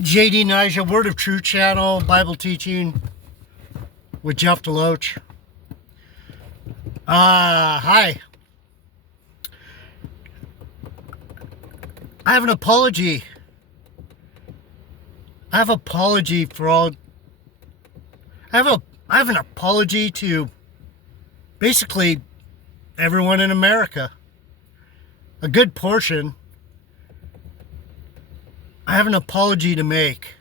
JD Nija, Word of Truth channel, Bible teaching with Jeff Deloach. Hi. I have an apology. I have an apology to basically everyone in America. A good portion. I have an apology to make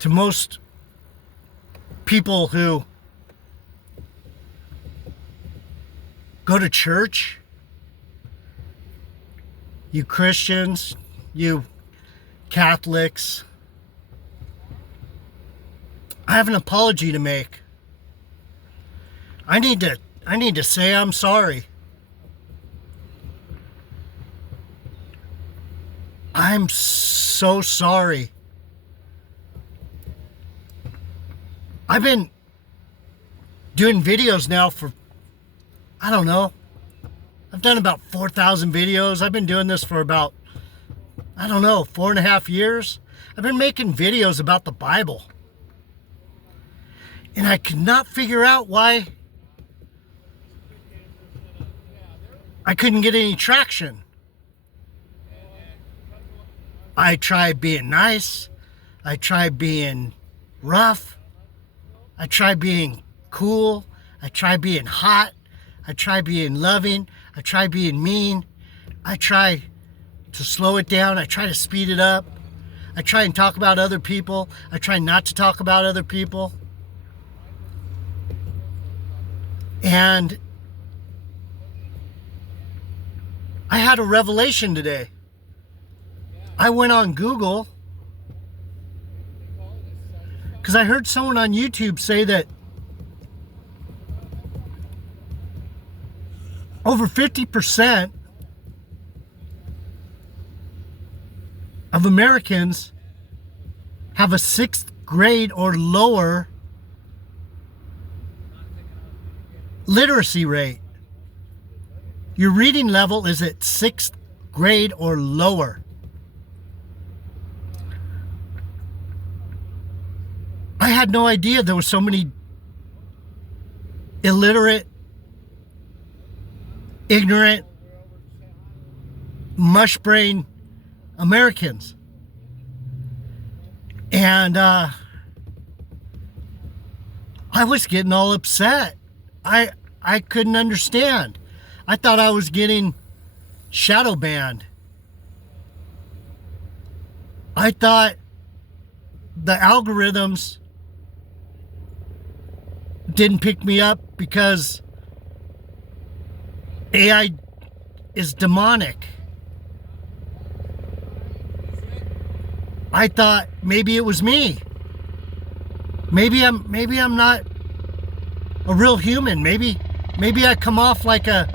to most people who go to church, you Christians, you Catholics. I have an apology to make. I need to say I'm sorry. I'm so sorry. I've been doing videos now for, I don't know. I've done about 4,000 videos. I've been doing this for about, 4.5 years. I've been making videos about the Bible. And I could not figure out why I couldn't get any traction. I tried being nice. I tried being rough. I tried being cool. I tried being hot. I tried being loving. I tried being mean. I try to slow it down. I try to speed it up. I try and talk about other people. I try not to talk about other people. And I had a revelation today. I went on Google because I heard someone on YouTube say that over 50% of Americans have a 6th grade or lower literacy rate. Your reading level is at 6th grade or lower. I had no idea there were so many illiterate, ignorant, mush-brain Americans. And I was getting all upset. I couldn't understand. I thought I was getting shadow banned. I thought the algorithms didn't pick me up because AI is demonic. I thought maybe it was me. Maybe I'm not a real human. Maybe I come off like a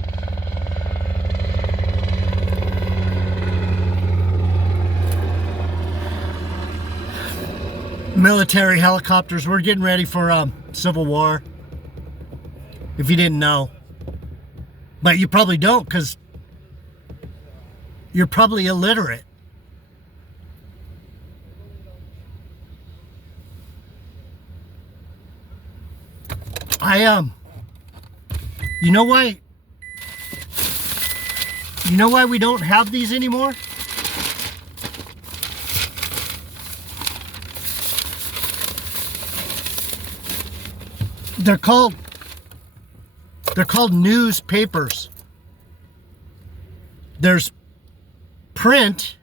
military helicopters. We're getting ready for Civil War. If you didn't know. But you probably don't, because you're probably illiterate. You know why we don't have these anymore? They're called newspapers. There's print,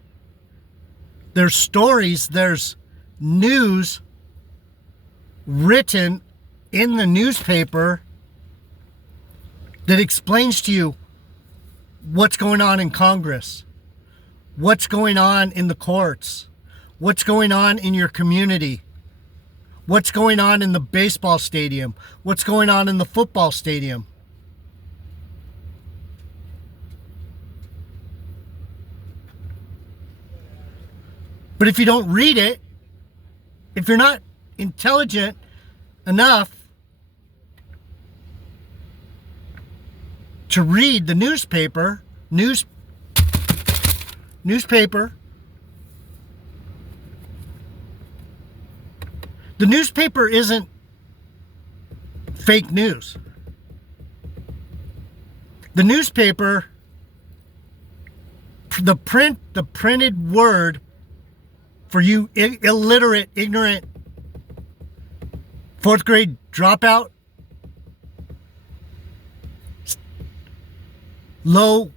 there's stories, there's news written in the newspaper that explains to you what's going on in Congress, what's going on in the courts, what's going on in your community, what's going on in the baseball stadium, what's going on in the football stadium. But if you don't read it, if you're not intelligent enough to read the newspaper, The newspaper isn't fake news. The newspaper, the printed word for you illiterate, ignorant, fourth grade dropout, low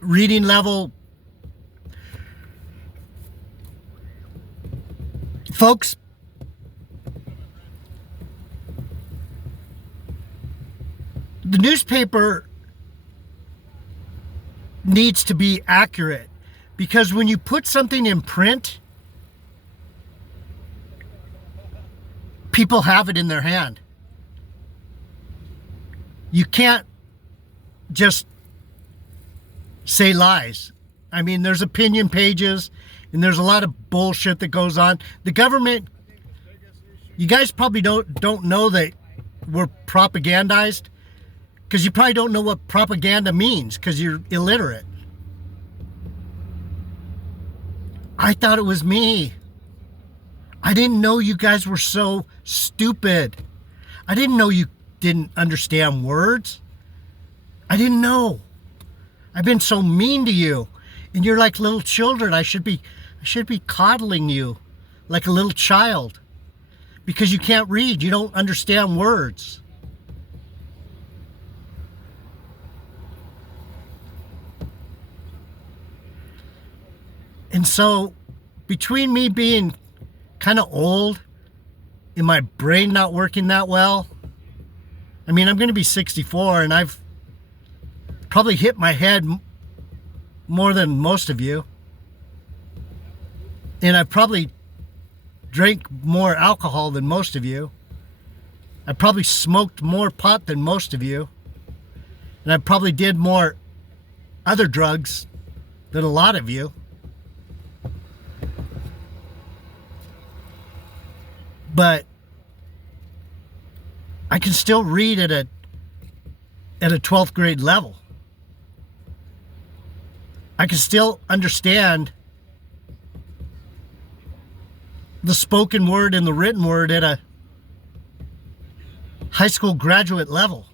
reading level folks, the newspaper needs to be accurate, because when you put something in print, people have it in their hand. You can't just say lies. I mean, there's opinion pages and there's a lot of bullshit that goes on. The government, you guys probably don't know that we're propagandized, because you probably don't know what propaganda means because you're illiterate. I thought it was me. I didn't know you guys were so stupid. I didn't know you didn't understand words. I didn't know. I've been so mean to you, and you're like little children. I should be coddling you like a little child, because you can't read. You don't understand words. And so, between me being kind of old and my brain not working that well, I mean, I'm going to be 64, and I've probably hit my head more than most of you. And I've probably drank more alcohol than most of you. I probably smoked more pot than most of you. And I probably did more other drugs than a lot of you. But I can still read at a 12th grade level. I can still understand the spoken word and the written word at a high school graduate level.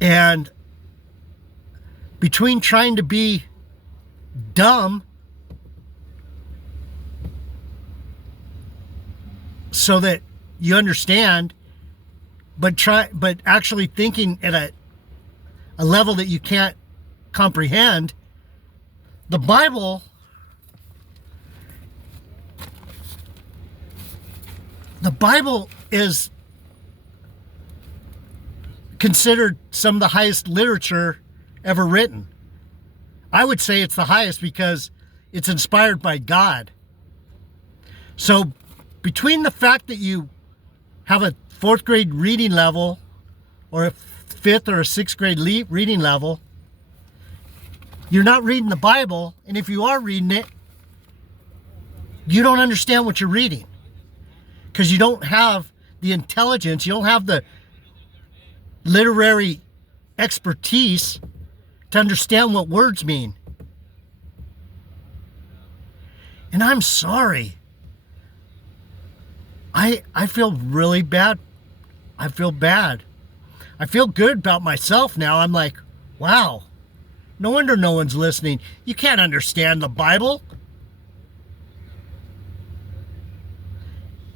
And between trying to be dumb so that you understand, but actually thinking at a level that you can't comprehend, the Bible is considered some of the highest literature ever written. I would say it's the highest because it's inspired by God. So between the fact that you have a fourth grade reading level or a fifth or a sixth grade reading level, you're not reading the Bible, and if you are reading it, you don't understand what you're reading, because you don't have the intelligence, you don't have the literary expertise to understand what words mean. And I'm sorry. I feel really bad. I feel bad. I feel good about myself now. I'm like, wow, no wonder no one's listening. You can't understand the Bible.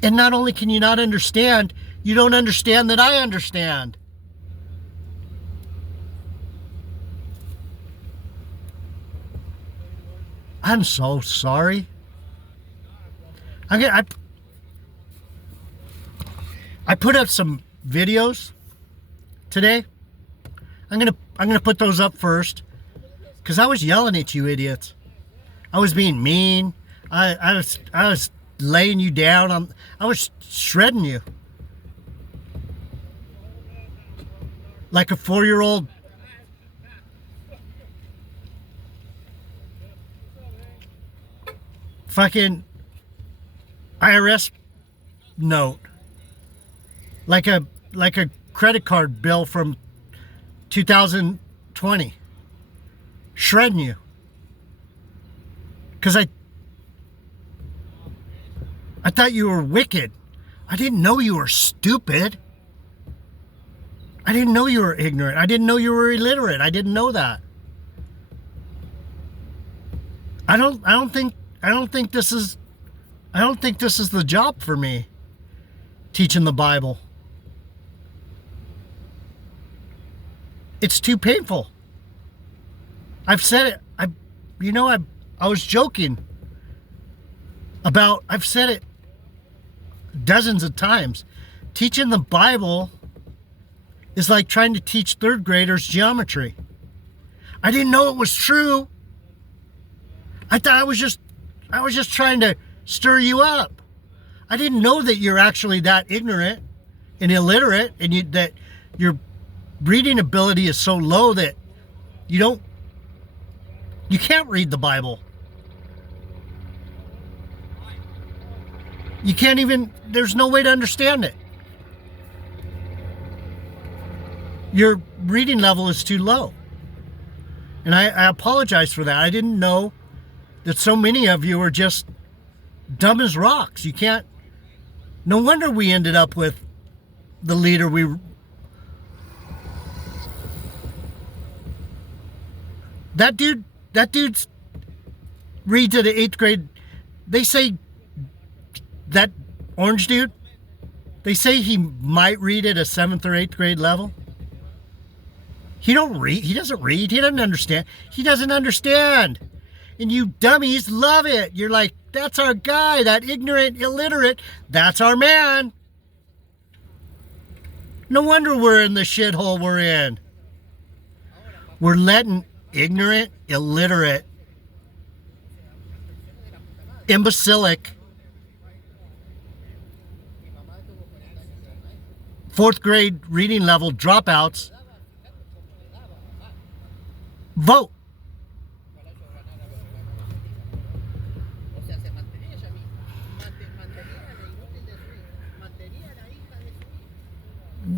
And not only can you not understand, you don't understand that I understand. I'm so sorry. I put up some videos today. I'm gonna put those up first, because I was yelling at you idiots. I was being mean. I was laying you down. I was shredding you like a 4-year-old fucking IRS note, like a credit card bill from 2020, shredding you, because I thought you were wicked. I didn't know you were stupid. I didn't know you were ignorant. I didn't know you were illiterate. I didn't know that. I don't think this is the job for me, teaching the Bible. It's too painful. I've said it. I was joking about, I've said it dozens of times. Teaching the Bible is like trying to teach third graders geometry. I didn't know it was true. I thought I was just trying to stir you up. I didn't know that you're actually that ignorant and illiterate, and that your reading ability is so low that you can't read the Bible. You can't even, there's no way to understand it. Your reading level is too low. And I apologize for that. I didn't know that so many of you are just dumb as rocks. You can't, no wonder we ended up with the leader that dude's reads at an 8th grade. They say that orange dude, they say he might read at a 7th or 8th grade level. He doesn't read, he doesn't understand. He doesn't understand. And you dummies love it. You're like, that's our guy, that ignorant, illiterate, that's our man. No wonder we're in the shithole we're in. We're letting ignorant, illiterate, imbecilic, 4th grade reading level dropouts vote.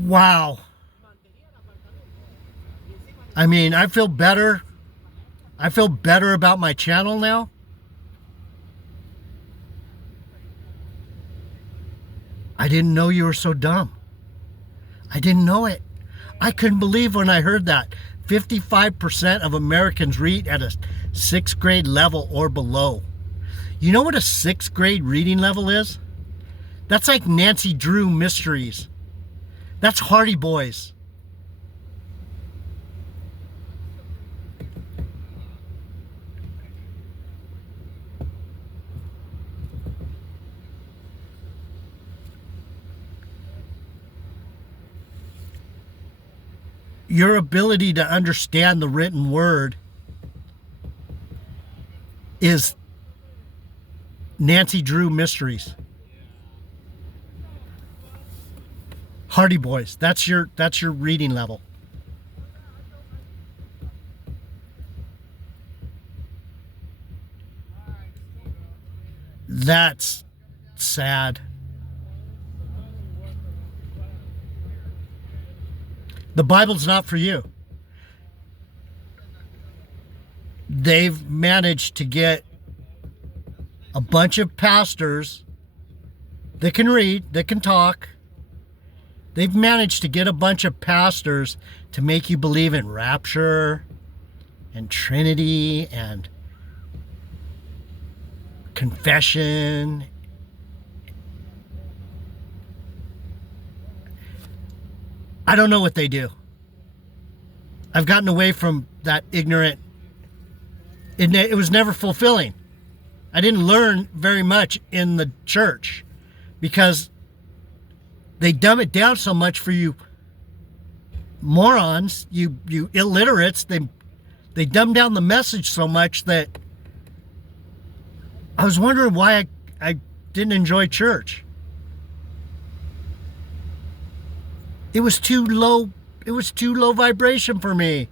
Wow. I mean, I feel better. I feel better about my channel now. I didn't know you were so dumb. I didn't know it. I couldn't believe when I heard that 55% of Americans read at a 6th grade level or below. You know what a 6th grade reading level is? That's like Nancy Drew Mysteries. That's Hardy Boys. Your ability to understand the written word is Nancy Drew Mysteries. Hardy Boys. That's your reading level. That's sad. The Bible's not for you. They've managed to get a bunch of pastors that can read, that can talk. They've managed to get a bunch of pastors to make you believe in rapture and Trinity and confession. I don't know what they do. I've gotten away from that ignorant. It was never fulfilling. I didn't learn very much in the church because they dumb it down so much for you morons, you illiterates. They dumb down the message so much that I was wondering why I didn't enjoy church. It was too low. It was too low vibration for me.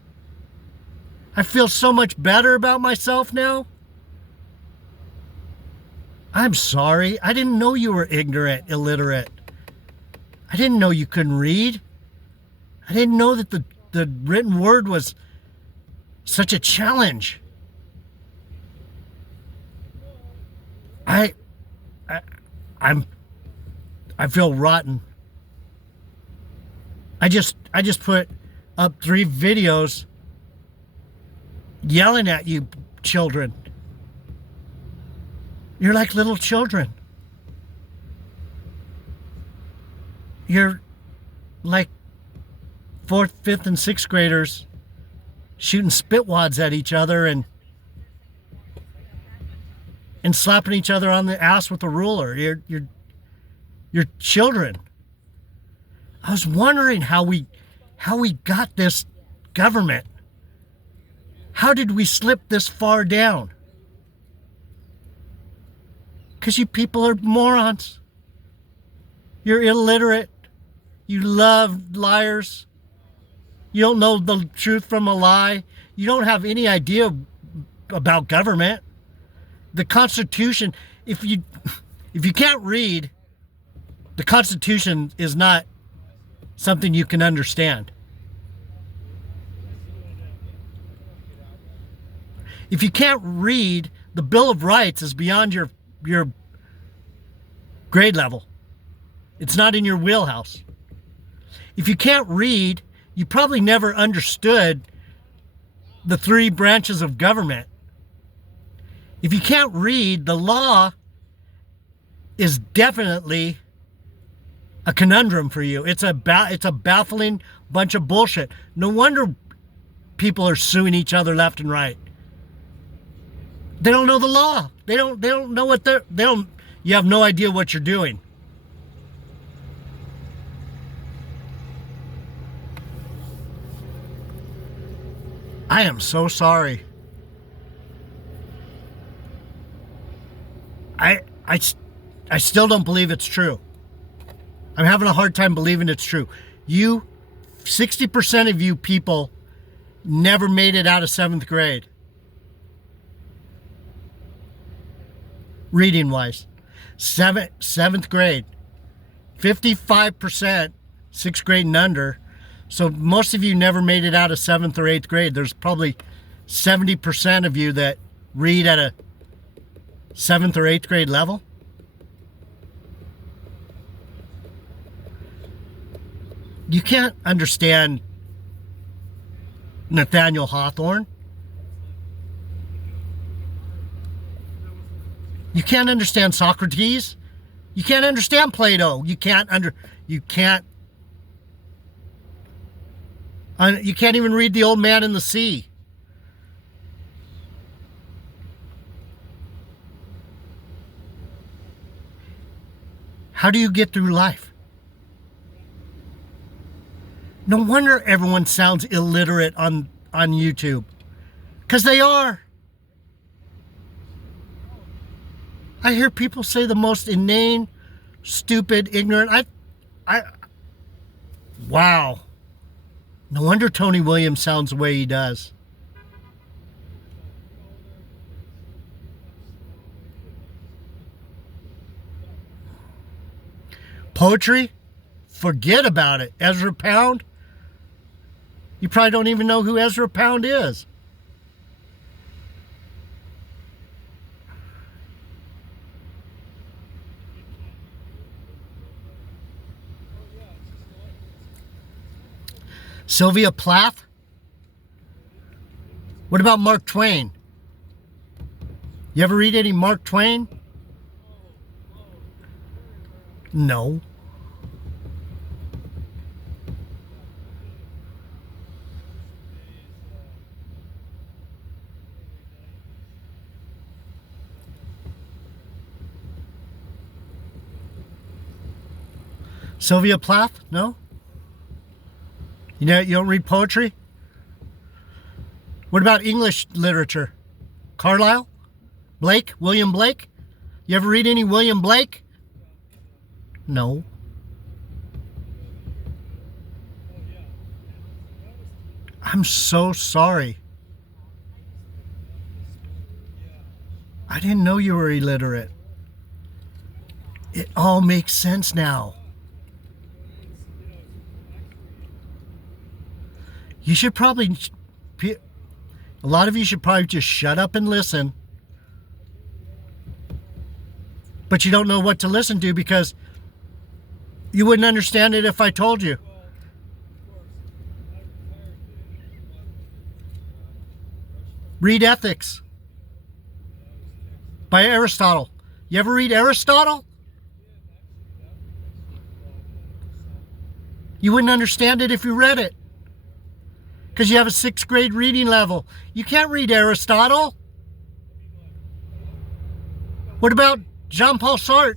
I feel so much better about myself now. I'm sorry. I didn't know you were ignorant, illiterate. I didn't know you couldn't read. I didn't know that the written word was such a challenge. I'm I feel rotten. I just put up 3 videos yelling at you children. You're like little children. You're like 4th, 5th, and 6th graders shooting spitwads at each other and slapping each other on the ass with a ruler. You're children. I was wondering how we got this government. How did we slip this far down? Because you people are morons. You're illiterate. You love liars. You don't know the truth from a lie. You don't have any idea about government. The Constitution, if you can't read, the Constitution is not something you can understand. If you can't read, the Bill of Rights is beyond your grade level. It's not in your wheelhouse. If you can't read, you probably never understood the 3 branches of government. If you can't read, the law is definitely a conundrum for you. It's a baffling bunch of bullshit. No wonder people are suing each other left and right. They don't know the law. They don't know what you have no idea what you're doing. I am so sorry. I still don't believe it's true. I'm having a hard time believing it's true. 60% of you people never made it out of 7th grade. Reading wise. 7th grade. 55% 6th grade and under. So most of you never made it out of 7th or 8th grade. There's probably 70% of you that read at a 7th or 8th grade level. You can't understand Nathaniel Hawthorne. You can't understand Socrates. You can't understand Plato. You can't even read The Old Man and the Sea. How do you get through life? No wonder everyone sounds illiterate on YouTube. Because they are. I hear people say the most inane, stupid, ignorant. Wow. No wonder Tony Williams sounds the way he does. Poetry? Forget about it. Ezra Pound? You probably don't even know who Ezra Pound is. Sylvia Plath? What about Mark Twain? You ever read any Mark Twain? No. Sylvia Plath? No? You don't read poetry? What about English literature? Carlyle? Blake? William Blake? You ever read any William Blake? No. I'm so sorry. I didn't know you were illiterate. It all makes sense now. You should probably, a lot of you should probably just shut up and listen. But you don't know what to listen to because you wouldn't understand it if I told you. Read Ethics by Aristotle. You ever read Aristotle? You wouldn't understand it if you read it. Because you have a 6th grade reading level. You can't read Aristotle. What about Jean-Paul Sartre?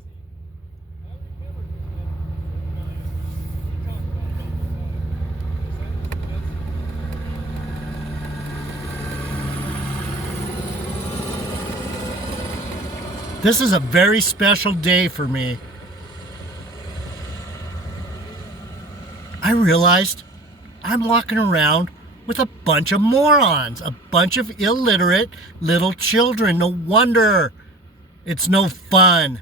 This is a very special day for me. I realized I'm walking around with a bunch of morons, a bunch of illiterate little children. No wonder it's no fun.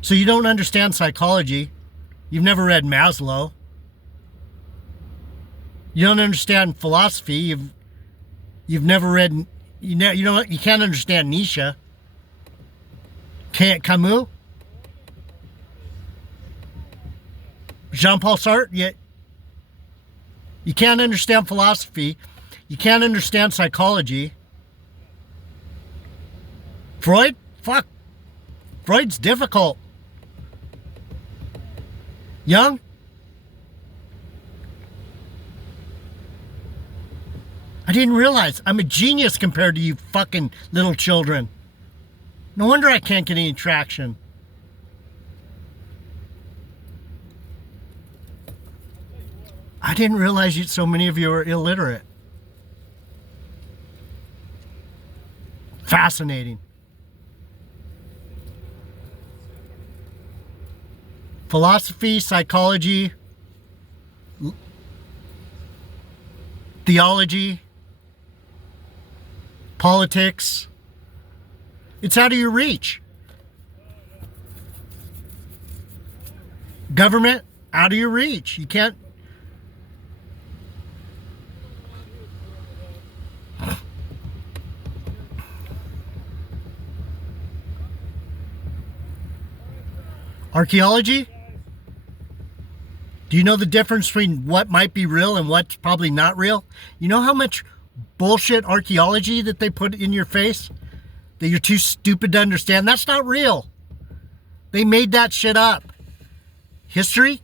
So you don't understand psychology. You've never read Maslow. You don't understand philosophy. You've never read. You can't understand Nietzsche. Can't Camus. Jean-Paul Sartre. You can't understand philosophy. You can't understand psychology. Freud? Fuck. Freud's difficult. Young? I didn't realize I'm a genius compared to you fucking little children. No wonder I can't get any traction. I didn't realize so many of you are illiterate. Fascinating. Philosophy, psychology, theology, politics. It's out of your reach. Government, out of your reach. You can't. Archaeology? Do you know the difference between what might be real and what's probably not real? You know how much bullshit archaeology that they put in your face? That you're too stupid to understand? That's not real. They made that shit up. History?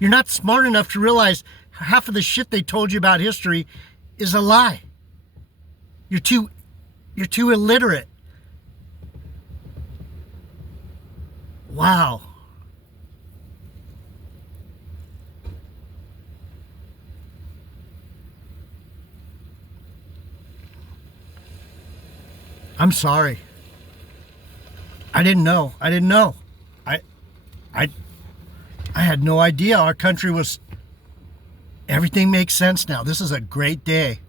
You're not smart enough to realize half of the shit they told you about history is a lie. You're too illiterate. Wow. I'm sorry. I didn't know. I had no idea our country was... Everything makes sense now. This is a great day.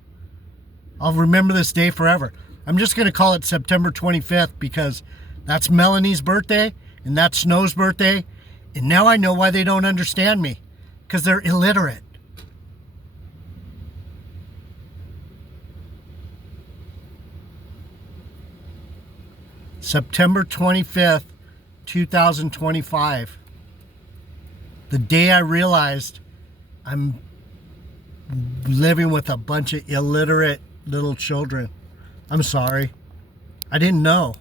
I'll remember this day forever. I'm just going to call it September 25th because that's Melanie's birthday and that's Snow's birthday. And now I know why they don't understand me. Because they're illiterate. September 25th, 2025. The day I realized I'm living with a bunch of illiterate little children. I'm sorry. I didn't know.